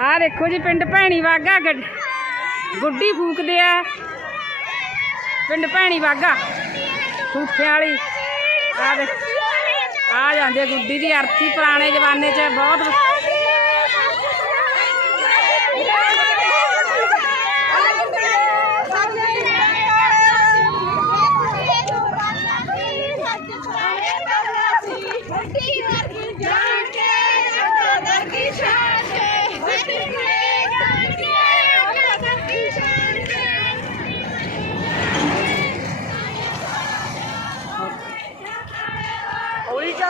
ਆ ਦੇਖੋ ਜੀ, ਪਿੰਡ ਭੈਣੀ ਵਾਗਾ ਗੱਡ- ਗੁੱਡੀ ਫੂਕਦੇ ਆ। ਪਿੰਡ ਭੈਣੀ ਵਾਗਾ ਫੂਕੇ ਵਾਲੀ। ਆ ਦੇ ਆ ਜਾਂਦੇ ਗੁੱਡੀ ਦੀ ਅਰਥੀ ਪੁਰਾਣੇ ਜ਼ਮਾਨੇ 'ਚ, ਬਹੁਤ ਉਹੀ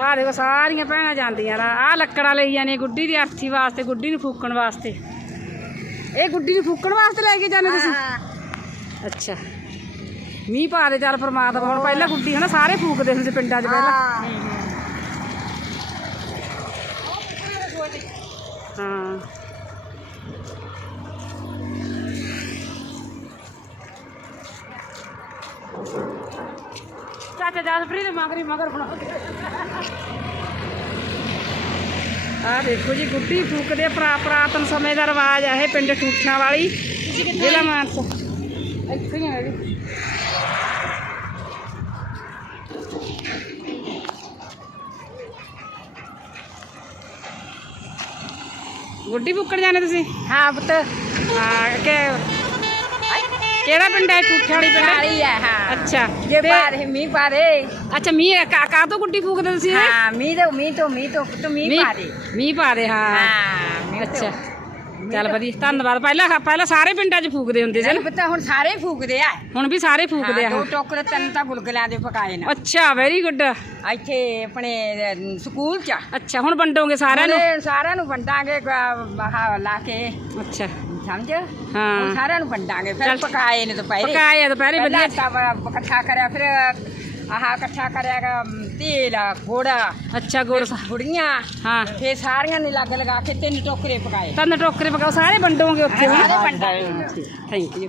ਆ ਦੇਖੋ ਸਾਰੀਆਂ ਭੈਣਾਂ ਜਾਂਦੀਆਂ ਰਾ ਆ ਲੱਕੜਾਂ ਲਈ ਜਾਂਦੀਆਂ ਗੁੱਡੀ ਦੀ ਅਰਥੀ ਵਾਸਤੇ ਗੁੱਡੀ ਨੂੰ ਫੂਕਣ ਵਾਸਤੇ। ਇਹ ਗੁੱਡੀ ਨੂੰ ਫੂਕਣ ਵਾਸਤੇ ਲੈ ਕੇ ਜਾਂਦੇ ਤੁਸੀਂ? ਅੱਛਾ। ਮੀਂਹ ਪਾ ਦੇ ਚੱਲ ਪਰਮਾਤਮਾ ਹੁਣ ਪਹਿਲਾਂ ਗੁੱਡੀ ਹਨਾ ਸਾਰੇ ਫੂਕਦੇ ਹੁੰਦੇ ਪਿੰਡਾਂ 'ਚ ਪਹਿਲਾਂ। ਹਾਂ। ਚਾਚਾ ਜਸਪ੍ਰੀਤ ਮਗਰੀ ਮਗਰ ਬਣਾ ਆ ਦੇਖੋ ਜੀ ਗੁੱਡੀ ਫੂਕਦੇ ਪ੍ਰਾ ਪ੍ਰਾਤਨ ਸਮੇਂ ਦਾ ਰਿਵਾਜ ਆ ਇਹ ਪਿੰਡ ਠੂਠਾਂ ਵਾਲੀ ਜ਼ਿਲ੍ਹਾ ਮਾਨਸਾ ਇੱਥੇ ਹੀ ਆ ਜੀ ਗੁੱਡੀ ਫੂਕਣ ਜਾਂਦੇ ਤੁਸੀਂ ਹਾਂ ਪੁੱਤ ਹਾਂ ਕਿ ਕਿਹੜਾ ਪਿੰਡ ਹੈ ਠੂਠਾਂ ਵਾਲੀ ਪਿੰਡ ਕਾਲੀ ਹੈ ਹਾਂ ਅੱਛਾ ਜੇ ਤੇ- ਬਾਰੇ ਮੀਂਹ ਪਾ ਦੇ ਅੱਛਾ ਮੀਂਹ ਕਾ ਕਾ ਤੋਂ ਗੁੱਡੀ ਫੂਕਦੇ ਤੁਸੀਂ ਇਹ? ਹਾਂ ਮੀਂਹ ਤੋਂ ਮੀਂਹ ਤੋਂ ਮੀਂਹ ਤੋਂ ਪੁੱਤ ਮੀਂਹ ਪਾ ਦੇ ਮੀਂਹ ਪਾ ਦੇ ਹਾਂ ਹਾਂ ਮੀਂਹ ਤੋਂ। ਅੱਛਾ ਚੱਲ ਵਧੀਆ ਧੰਨਵਾਦ। ਪਹਿਲਾਂ ਪਹਿਲਾਂ ਸਾਰੇ ਪਿੰਡਾਂ 'ਚ ਫੂਕਦੇ ਹੁੰਦੇ ਸੀ ਨਾ। ਪੁੱਤ ਹੁਣ ਸਾਰੇ ਫੂਕਦੇ ਆ। ਹੁਣ ਵੀ ਸਾਰੇ ਫੂਕਦੇ ਆ ਹਾਂ, ਦੋ ਟੋਕਰੇ ਤਿੰਨ ਤਾਂ ਗੁਲਗੁਲਿਆਂ ਦੇ ਪਕਾਏ ਨੇ। ਅੱਛਾ ਵੈਰੀ ਗੁੱਡ ਇੱਥੇ ਆਪਣੇ ਅਹ, ਸਕੂਲ ਚ ਅੱਛਾ ਹੁਣ ਵੰਡੋਗੇ ਸਾਰਿਆਂ ਨੂੰ? ਸਾਰਿਆਂ ਨੂੰ ਵੰਡਾਂਗੇ ਆਹ ਲਾ ਕੇ। ਅੱਛਾ। ਸਮਝ? ਹਾਂ। ਹੁਣ ਸਾਰਿਆਂ ਨੂੰ ਵੰਡਾਂਗੇ ਫਿਰ ਚੱਲ। ਪਕਾਏ ਨੇ ਦੁਪਹਿਰੇ। ਪਕਾਏ ਆ ਦੁਪਹਿਰੇ ਵਧੀਆ। ਇਕੱਠਾ ਕਰਿਆ ਫਿਰ ਆਹ ਇਕੱਠਾ ਕਰਿਆਗਾ ਤੇਲ ਗੁੜ ਅੱਛਾ ਗੁੜ। ਗੁੜੀਆਂ। ਹਾਂ। ਫਿਰ ਸਾਰੀਆਂ ਨੇ ਲੱਗ ਲਗਾ ਕੇ ਤਿੰਨ ਟੋਕਰੇ ਪਕਾਏ। ਤੰਨ ਟੋਕਰੇ ਪਕਾਓ ਸਾਰੇ ਵੰਡੋਗੇ ਉੱਥੇ ਸਾਰੇ ਵੰਡਾਂਗੇ। Thank you